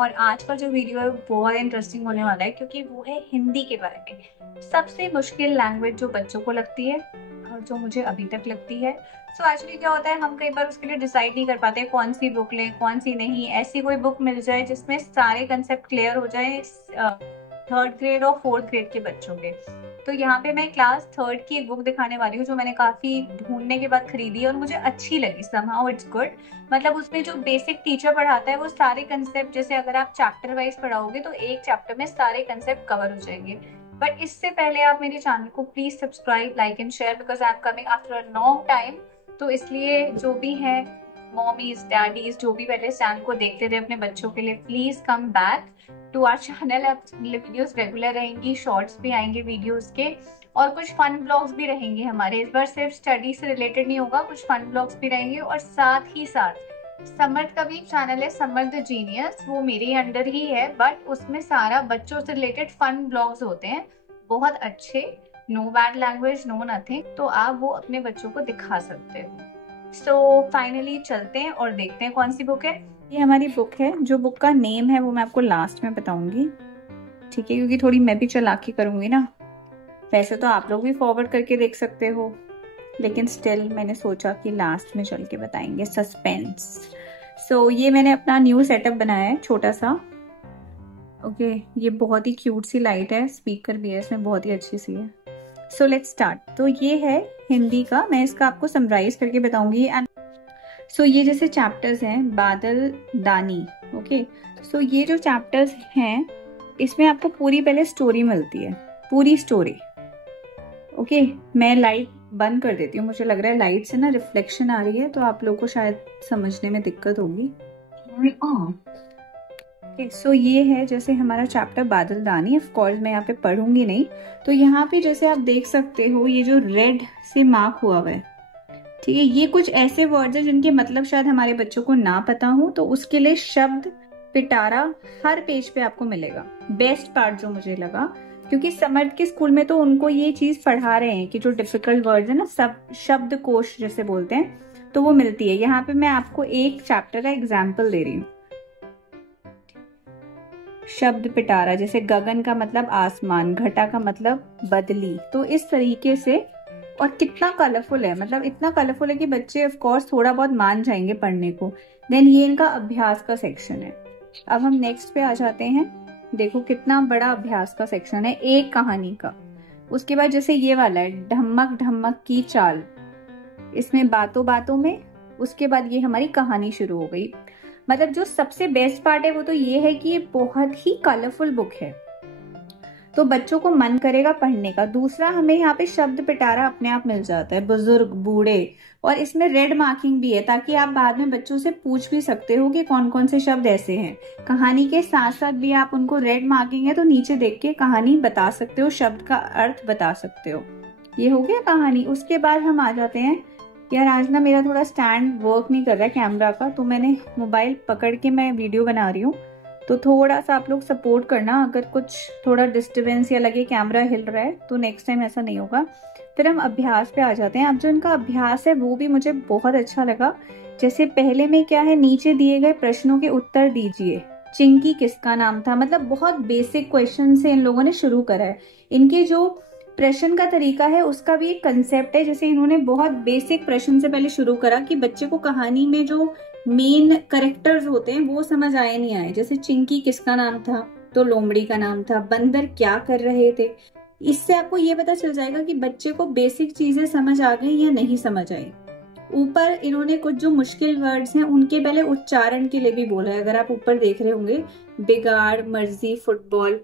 और आज का जो वीडियो है वो बहुत इंटरेस्टिंग होने वाला है क्योंकि वो है हिंदी के बारे में। सबसे मुश्किल लैंग्वेज जो बच्चों को लगती है और जो मुझे अभी तक लगती है। सो एक्चुअली क्या होता है, हम कई बार उसके लिए डिसाइड नहीं कर पाते कौन सी बुक लें कौन सी नहीं। ऐसी कोई बुक मिल जाए जिसमें सारे कंसेप्ट क्लियर हो जाए थर्ड ग्रेड और फोर्थ ग्रेड के बच्चों के। तो यहाँ पे मैं क्लास थर्ड की एक बुक दिखाने वाली हूँ जो मैंने काफी ढूंढने के बाद खरीदी और मुझे अच्छी लगी। Somehow it's good. मतलब उसमें जो बेसिक टीचर पढ़ाता है वो सारे कंसेप्ट, जैसे अगर आप चैप्टर वाइज पढ़ाओगे तो एक चैप्टर में सारे कंसेप्ट कवर हो जाएंगे। बट इससे पहले आप मेरे चैनल को please subscribe, like and share because I am coming after a long time. तो इसलिए जो भी है मॉमीज डैडीज जो भी पहले चैनल को देखते थे अपने बच्चों के लिए, please come back to our channel. अब वीडियोस रेगुलर रहेंगी, शॉर्ट्स भी आएंगे वीडियोस के और कुछ फन ब्लॉग्स भी रहेंगे हमारे। इस बार सिर्फ स्टडी से रिलेटेड नहीं होगा, कुछ फन ब्लॉग्स भी रहेंगे। और साथ ही साथ समर्थ का भी चैनल है, समर्थ द जीनियस, वो मेरे अंडर ही है बट उसमें सारा बच्चों से रिलेटेड फन ब्लॉग्स होते हैं, बहुत अच्छे। No bad language, no nothing, तो आप वो अपने बच्चों को दिखा सकते हो। सो फाइनली चलते हैं और देखते हैं कौन सी बुक है। ये हमारी बुक है, जो बुक का नेम है वो मैं आपको लास्ट में बताऊंगी, ठीक है, क्योंकि थोड़ी मैं भी चालाकी करूंगी ना। वैसे तो आप लोग भी फॉरवर्ड करके देख सकते हो, लेकिन स्टिल मैंने सोचा कि लास्ट में चल के बताएंगे, सस्पेंस। सो ये मैंने अपना न्यू सेटअप बनाया है छोटा सा। ओके, ये बहुत ही क्यूट सी लाइट है, स्पीकर भी है इसमें, बहुत ही अच्छी सी है। So let's start. तो ये है हिंदी का, मैं इसका आपको समराइज करके बताऊंगी। एंड सो ये जैसे चैप्टर्स हैं, बादल दानी। ओके, सो ये जो चैप्टर्स हैं इसमें आपको पूरी पहले स्टोरी मिलती है, पूरी स्टोरी। ओके, मैं लाइट बंद कर देती हूँ, मुझे लग रहा है लाइट से ना रिफ्लेक्शन आ रही है तो आप लोग को शायद समझने में दिक्कत होगी। ओके, सो ये है जैसे हमारा चैप्टर बादलदानी। ऑफ कोर्स मैं यहाँ पे पढ़ूंगी नहीं। तो यहाँ पे जैसे आप देख सकते हो ये जो रेड से मार्क हुआ हुआ है, ठीक है, ये कुछ ऐसे वर्ड्स हैं जिनके मतलब शायद हमारे बच्चों को ना पता हो, तो उसके लिए शब्द पिटारा हर पेज पे आपको मिलेगा। बेस्ट पार्ट जो मुझे लगा, क्योंकि समर्थ के स्कूल में तो उनको ये चीज पढ़ा रहे हैं कि जो डिफिकल्ट वर्ड्स है ना, सब शब्द कोश जैसे बोलते हैं, तो वो मिलती है। यहाँ पे मैं आपको एक चैप्टर का एग्जाम्पल दे रही हूँ। शब्द पिटारा, जैसे गगन का मतलब आसमान, घटा का मतलब बदली, तो इस तरीके से। और कितना कलरफुल है, मतलब इतना कलरफुल है कि बच्चे ऑफ कोर्स थोड़ा बहुत मान जाएंगे पढ़ने को। देन ये इनका अभ्यास का सेक्शन है। अब हम नेक्स्ट पे आ जाते हैं। देखो कितना बड़ा अभ्यास का सेक्शन है, एक कहानी का। उसके बाद जैसे ये वाला है, ढमक ढमक की चाल, इसमें बातों बातों में। उसके बाद ये हमारी कहानी शुरू हो गई। मतलब जो सबसे बेस्ट पार्ट है वो तो ये है कि ये बहुत ही कलरफुल बुक है, तो बच्चों को मन करेगा पढ़ने का। दूसरा, हमें यहाँ पे शब्द पिटारा अपने आप मिल जाता है, बुजुर्ग बूढ़े, और इसमें रेड मार्किंग भी है ताकि आप बाद में बच्चों से पूछ भी सकते हो कि कौन कौन से शब्द ऐसे हैं। कहानी के साथ साथ भी आप उनको रेड मार्किंग है तो नीचे देख के कहानी बता सकते हो, शब्द का अर्थ बता सकते हो। ये हो गया कहानी। उसके बाद हम आ जाते हैं, यार आज ना मेरा थोड़ा स्टैंड वर्क नहीं कर रहा है कैमरा का, तो मैंने मोबाइल पकड़ के मैं वीडियो बना रही हूँ, तो थोड़ा सा आप लोग सपोर्ट करना। अगर कुछ थोड़ा डिस्टरबेंस या लगे कैमरा हिल रहा है तो नेक्स्ट टाइम ऐसा नहीं होगा। फिर हम अभ्यास पे आ जाते हैं। अब जो इनका अभ्यास है वो भी मुझे बहुत अच्छा लगा। जैसे पहले में क्या है, नीचे दिए गए प्रश्नों के उत्तर दीजिए। चिंकी किसका नाम था, मतलब बहुत बेसिक क्वेश्चन से इन लोगों ने शुरू करा है। इनके जो प्रश्न का तरीका है उसका भी एक कंसेप्ट है। जैसे इन्होंने बहुत बेसिक प्रश्न से पहले शुरू करा कि बच्चे को कहानी में जो मेन करेक्टर्स होते हैं वो समझ आए नहीं आए। जैसे चिंकी किसका नाम था, तो लोमड़ी का नाम था। बंदर क्या कर रहे थे, इससे आपको ये पता चल जाएगा कि बच्चे को बेसिक चीजें समझ आ गई या नहीं समझ आई। ऊपर इन्होंने कुछ जो मुश्किल वर्ड्स हैं उनके पहले उच्चारण के लिए भी बोला है, अगर आप ऊपर देख रहे होंगे, बिगाड़, मर्जी, फुटबॉल।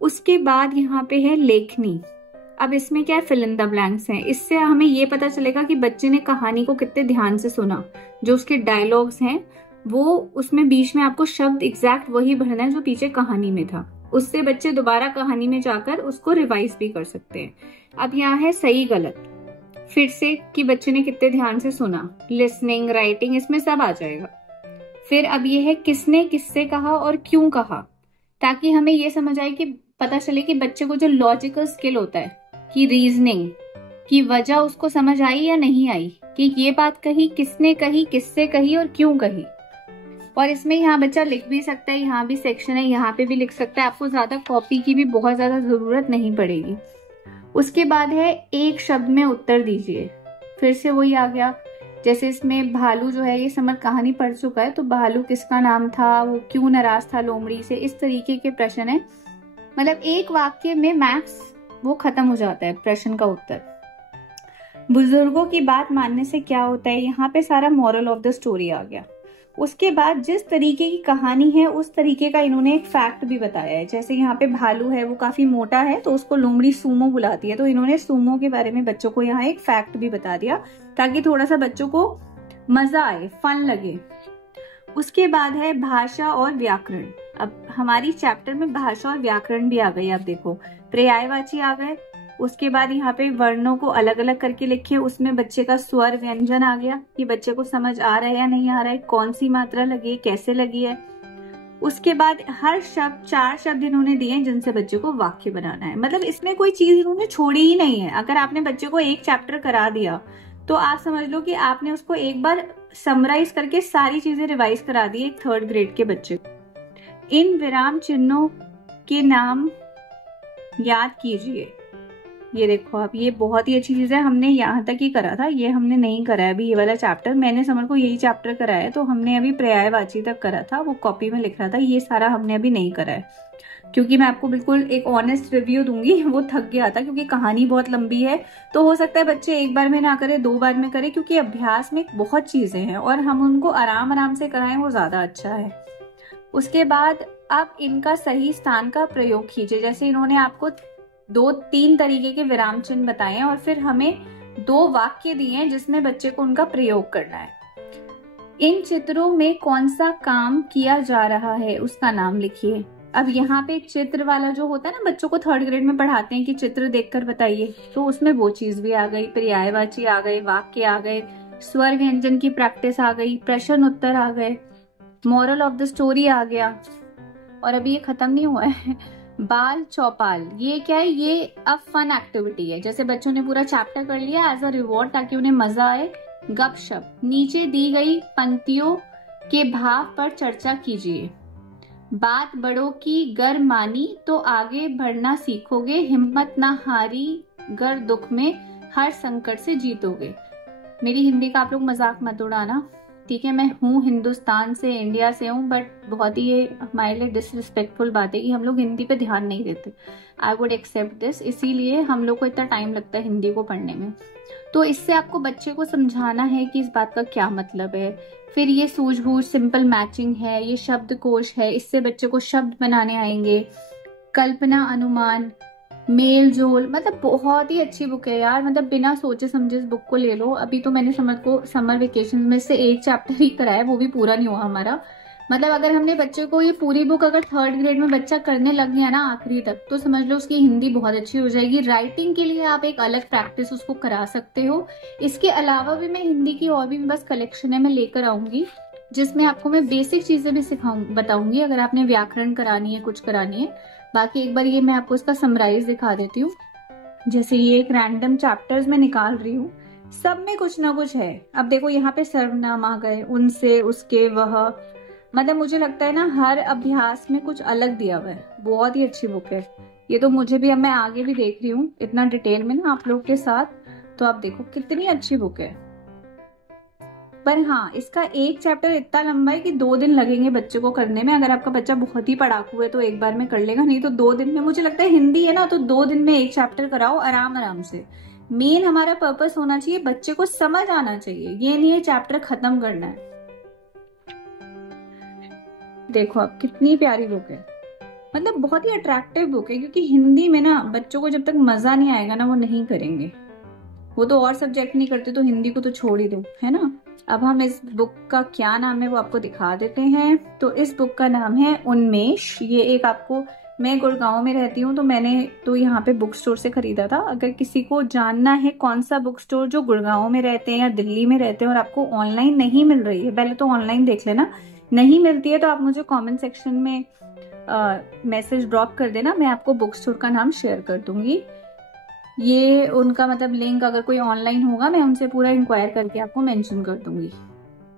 उसके बाद यहाँ पे है लेखनी। अब इसमें क्या है, फिल इन द ब्लैंक्स हैं। इससे हमें ये पता चलेगा कि बच्चे ने कहानी को कितने ध्यान से सुना। जो उसके डायलॉग्स हैं वो उसमें बीच में आपको शब्द एग्जैक्ट वही भरना है जो पीछे कहानी में था। उससे बच्चे दोबारा कहानी में जाकर उसको रिवाइज भी कर सकते हैं। अब यहाँ है सही गलत, फिर से कि बच्चे ने कितने ध्यान से सुना, लिसनिंग, राइटिंग, इसमें सब आ जाएगा। फिर अब ये है किसने किससे कहा और क्यों कहा, ताकि हमें ये समझ आए कि पता चले कि बच्चे को जो लॉजिकल स्किल होता है कि रीजनिंग की वजह उसको समझ आई या नहीं आई, कि ये बात कही किसने कही, किससे कही और क्यों कही। और इसमें यहाँ बच्चा लिख भी सकता है, यहाँ भी सेक्शन है, यहाँ पे भी लिख सकता है। आपको ज्यादा कॉपी की भी बहुत ज्यादा जरूरत नहीं पड़ेगी। उसके बाद है एक शब्द में उत्तर दीजिए। फिर से वही आ गया, जैसे इसमें भालू जो है ये समर कहानी पढ़ चुका है, तो भालू किसका नाम था, वो क्यों नाराज था लोमड़ी से, इस तरीके के प्रश्न है। मतलब एक वाक्य में मैक्स वो खत्म हो जाता है प्रश्न का उत्तर। बुजुर्गों की बात मानने से क्या होता है, यहाँ पे सारा मॉरल ऑफ द स्टोरी आ गया। उसके बाद जिस तरीके की कहानी है उस तरीके का इन्होंने एक फैक्ट भी बताया है। जैसे यहाँ पे भालू है वो काफी मोटा है, तो उसको लोमड़ी सूमो बुलाती है, तो इन्होंने सूमो के बारे में बच्चों को यहाँ एक फैक्ट भी बता दिया, ताकि थोड़ा सा बच्चों को मजा आए, फन लगे। उसके बाद है भाषा और व्याकरण। अब हमारी चैप्टर में भाषा और व्याकरण भी आ गई। आप देखो पर्यायवाची आ गए। उसके बाद यहाँ पे वर्णों को अलग अलग करके लिखिए, उसमें बच्चे का स्वर व्यंजन आ गया कि बच्चे को समझ आ रहा है या नहीं आ रहा है, कौन सी मात्रा लगी है, कैसे लगी है। उसके बाद हर शब्द 4 शब्द इन्होंने दिए जिनसे बच्चे को वाक्य बनाना है। मतलब इसमें कोई चीज इन्होंने छोड़ी ही नहीं है। अगर आपने बच्चे को एक चैप्टर करा दिया तो आप समझ लो कि आपने उसको एक बार समराइज करके सारी चीजें रिवाइज करा दी एक 3rd ग्रेड के बच्चे को। इन विराम चिन्हों के नाम याद कीजिए। ये देखो आप, ये बहुत ही अच्छी चीज है। हमने यहाँ तक ही करा था, ये हमने नहीं करा है अभी ये वाला चैप्टर। मैंने समर को यही चैप्टर करा है, तो हमने अभी पर्यायवाची तक करा था, वो कॉपी में लिख रहा था। ये सारा हमने अभी नहीं करा है, क्योंकि मैं आपको बिल्कुल एक ऑनेस्ट रिव्यू दूंगी, वो थक गया था क्योंकि कहानी बहुत लंबी है। तो हो सकता है बच्चे एक बार में ना करे, 2 बार में करे, क्योंकि अभ्यास में बहुत चीजें हैं और हम उनको आराम आराम से कराएं, वो ज्यादा अच्छा है। उसके बाद आप इनका सही स्थान का प्रयोग कीजिए। जैसे इन्होंने आपको 2-3 तरीके के विराम चिन्ह बताए और फिर हमें 2 वाक्य दिए हैं जिसमें बच्चे को उनका प्रयोग करना है। इन चित्रों में कौन सा काम किया जा रहा है उसका नाम लिखिए। अब यहाँ पे चित्र वाला जो होता है ना, बच्चों को 3rd ग्रेड में पढ़ाते हैं कि चित्र देखकर बताइए, तो उसमें वो चीज भी आ गई, पर्यायवाची आ गए, वाक्य आ गए, स्वर व्यंजन की प्रैक्टिस आ गई, प्रश्न उत्तर आ गए, मॉरल ऑफ द स्टोरी आ गया। और अभी ये खत्म नहीं हुआ है, बाल चौपाल। ये क्या है, ये अब फन एक्टिविटी है। जैसे बच्चों ने पूरा चैप्टर कर लिया एज अ रिवॉर्ड ताकि उन्हें मजा आए। गपशप, नीचे दी गई पंक्तियों के भाव पर चर्चा कीजिए। बात बड़ों की गर मानी तो आगे बढ़ना सीखोगे, हिम्मत ना हारी गर दुख में हर संकट से जीतोगे। मेरी हिंदी का आप लोग मजाक मत उड़ाना, ठीक है। मैं हूँ हिंदुस्तान से, इंडिया से हूँ, बट बहुत ही ये हमारे लिए डिसरिस्पेक्टफुल बात है कि हम लोग हिंदी पे ध्यान नहीं देते। आई वुड एक्सेप्ट दिस, इसीलिए हम लोग को इतना टाइम लगता है हिंदी को पढ़ने में। तो इससे आपको बच्चे को समझाना है कि इस बात का क्या मतलब है। फिर ये सूझबूझ सिंपल मैचिंग है, ये शब्दकोश है, इससे बच्चे को शब्द बनाने आएंगे। कल्पना, अनुमान, मेल जोल, मतलब बहुत ही अच्छी बुक है यार। मतलब बिना सोचे समझे इस बुक को ले लो। अभी तो मैंने समर वेकेशन में से एक चैप्टर ही कराया, वो भी पूरा नहीं हुआ हमारा। मतलब अगर हमने बच्चे को ये पूरी बुक अगर 3rd ग्रेड में बच्चा करने लग गया ना आखिरी तक, तो समझ लो उसकी हिंदी बहुत अच्छी हो जाएगी। राइटिंग के लिए आप एक अलग प्रैक्टिस उसको करा सकते हो। इसके अलावा भी मैं हिंदी की और भी बस कलेक्शन है, मैं लेकर आऊंगी, जिसमें आपको मैं बेसिक चीजें भी बताऊंगी अगर आपने व्याकरण करानी है, कुछ करानी है। बाकी एक बार ये मैं आपको इसका समराइज दिखा देती हूँ। जैसे ये एक रैंडम चैप्टर्स में निकाल रही हूँ, सब में कुछ ना कुछ है। अब देखो यहाँ पे सर्वनाम आ गए, उनसे, उसके, वह। मतलब मुझे लगता है ना हर अभ्यास में कुछ अलग दिया हुआ है। बहुत ही अच्छी बुक है ये तो। मुझे भी, अब मैं आगे भी देख रही हूँ इतना डिटेल में ना आप लोग के साथ, तो आप देखो कितनी अच्छी बुक है। पर हाँ, इसका एक चैप्टर इतना लंबा है कि 2 दिन लगेंगे बच्चे को करने में। अगर आपका बच्चा बहुत ही पढ़ाकू है तो एक बार में कर लेगा, नहीं तो 2 दिन में। मुझे लगता है हिंदी है ना, तो 2 दिन में एक चैप्टर कराओ आराम आराम से। मेन हमारा पर्पस होना चाहिए बच्चे को समझ आना चाहिए, ये नहीं है चैप्टर खत्म करना है। देखो आप कितनी प्यारी बुक है, मतलब बहुत ही अट्रैक्टिव बुक है। क्योंकि हिंदी में ना बच्चों को जब तक मजा नहीं आएगा ना, वो नहीं करेंगे। वो तो और सब्जेक्ट नहीं करते, तो हिंदी को तो छोड़ ही दो, है ना। अब हम इस बुक का क्या नाम है वो आपको दिखा देते हैं। तो इस बुक का नाम है उन्मेष। ये एक आपको, मैं गुड़गांव में रहती हूँ तो मैंने तो यहाँ पे बुक स्टोर से खरीदा था। अगर किसी को जानना है कौन सा बुक स्टोर जो गुड़गांव में रहते हैं या दिल्ली में रहते हैं और आपको ऑनलाइन नहीं मिल रही है, पहले तो ऑनलाइन देख लेना, नहीं मिलती है तो आप मुझे कमेंट सेक्शन में मैसेज ड्रॉप कर देना, मैं आपको बुक स्टोर का नाम शेयर कर दूंगी। ये उनका मतलब लिंक अगर कोई ऑनलाइन होगा मैं उनसे पूरा इंक्वायर करके आपको मेंशन कर दूंगी,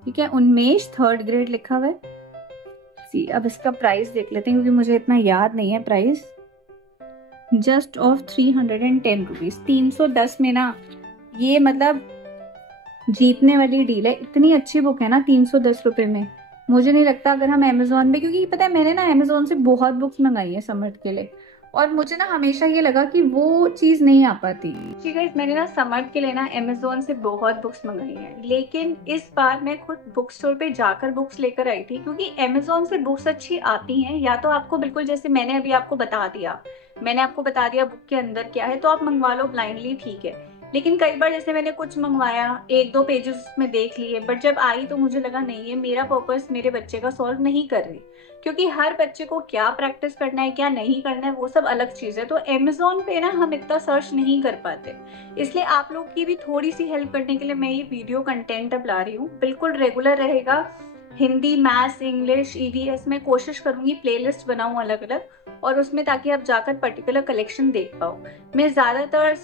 ठीक है। उन्मेष 3rd ग्रेड लिखा हुआ है। सी अब इसका प्राइस देख लेते हैं क्योंकि मुझे इतना याद नहीं है प्राइस। Just of 310 rupees. 310 में ना ये मतलब जीतने वाली डील है। इतनी अच्छी बुक है ना 310 रुपए में। मुझे नहीं लगता अगर हम अमेजोन पे, क्योंकि पता है मैंने ना अमेजोन से बहुत बुक्स मंगाई है समर के लिए और मुझे ना हमेशा ये लगा कि वो चीज नहीं आ पाती। जी गाइस, मैंने ना समर के लिए ना अमेजोन से बहुत बुक्स मंगाई हैं, लेकिन इस बार मैं खुद बुक स्टोर पे जाकर बुक्स लेकर आई थी, क्योंकि अमेजोन से बुक्स अच्छी आती हैं या तो आपको बिल्कुल जैसे मैंने अभी आपको बता दिया, बुक के अंदर क्या है तो आप मंगवा लो ब्लाइंडली, ठीक है। लेकिन कई बार जैसे मैंने कुछ मंगवाया, 1-2 पेजेस में देख लिए, बट जब आई तो मुझे लगा नहीं है मेरा पर्पस मेरे बच्चे का सॉल्व नहीं कर रही, क्योंकि हर बच्चे को क्या प्रैक्टिस करना है क्या नहीं करना है वो सब अलग चीज है। तो अमेजोन पे ना हम इतना सर्च नहीं कर पाते, इसलिए आप लोग की भी थोड़ी सी हेल्प करने के लिए मैं ये वीडियो कंटेंट अब ला रही हूँ। बिल्कुल रेगुलर रहेगा, हिंदी, मैथ्स, इंग्लिश, ईवीएस में कोशिश करूंगी प्लेलिस्ट बनाऊं अलग अलग, और उसमें ताकि आप जाकर पर्टिकुलर कलेक्शन देख पाओ। मैं ज्यादातर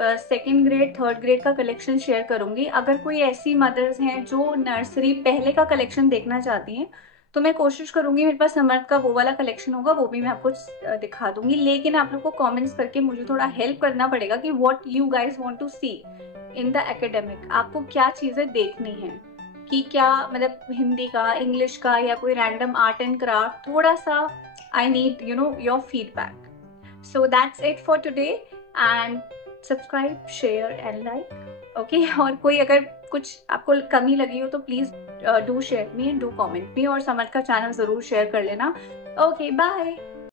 सेकेंड ग्रेड, थर्ड ग्रेड का कलेक्शन शेयर करूंगी। अगर कोई ऐसी मदर्स हैं जो नर्सरी पहले का कलेक्शन देखना चाहती हैं तो मैं कोशिश करूंगी, मेरे पास समर्थ का वो वाला कलेक्शन होगा वो भी मैं आपको दिखा दूंगी। लेकिन आप लोग को कमेंट्स करके मुझे थोड़ा हेल्प करना पड़ेगा कि what you guys want to see in the academic, आपको क्या चीजें देखनी है, कि क्या मतलब हिंदी का, इंग्लिश का, या कोई रैंडम आर्ट एंड क्राफ्ट, थोड़ा सा I need your feedback. So that's it for today and subscribe, share and like, okay. और कोई अगर कुछ आपको कमी लगी हो तो please do share me and do comment me, और समर्थ का चैनल जरूर शेयर कर लेना। Okay, bye.